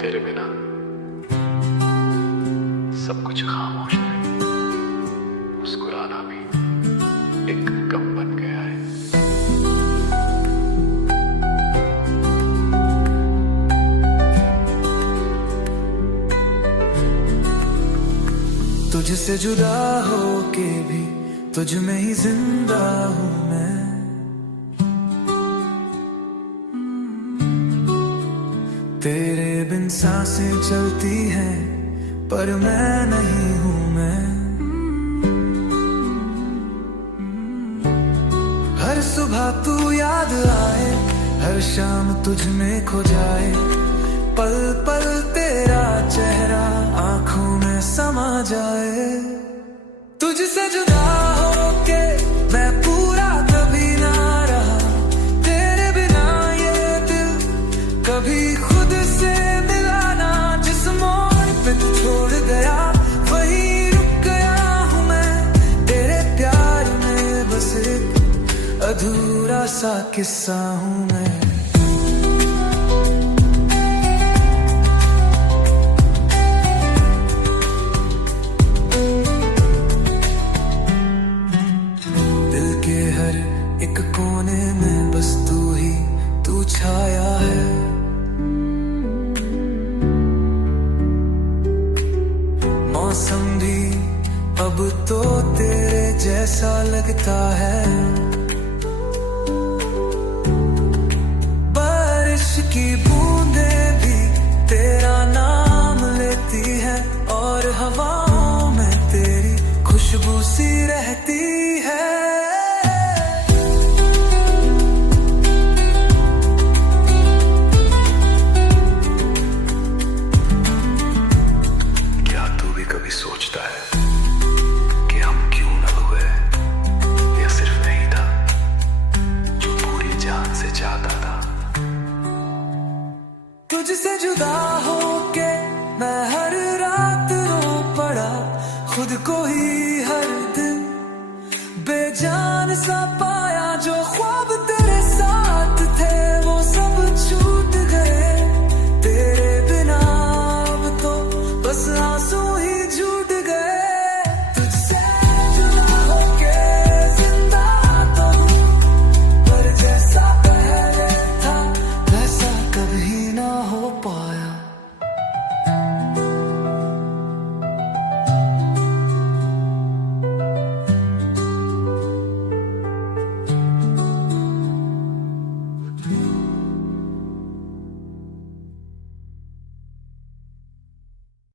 तेरे बिना सब कुछ खामोश है। मुस्कुराना भी एक गम बन गया है। तुझसे जुदा होके भी तुझ में ही जिंदा हूँ मैं। तेरे बिन सांसें चलती हैं पर मैं नहीं हूँ मैं। हर सुबह तू याद आए, हर शाम तुझ में खो जाए। पल पल तेरा चेहरा आंखों में समा जाए। तुझसे जुदा होके मैं पूरा कभी ना रहा। तेरे बिना ये दिल कभी खुद से मिला ना। जिस मोड़ पे तू छोड़ गया वहीं रुक गया हूँ मैं। तेरे प्यार में बस एक अधूरा सा किस्सा हूँ मैं। एक कोने में बस तू छाया है। मौसम भी अब तो तेरे जैसा लगता है। बारिश की बूंदें भी तेरा नाम लेती है और हवाओं में तेरी खुशबू सी रहती है। सोचता है कि हम क्यों न हुए। यह सिर्फ नहीं था जो पूरी जान से चाहता था। तुझसे जुदा होके मैं हर रात रो पड़ा खुद को ही।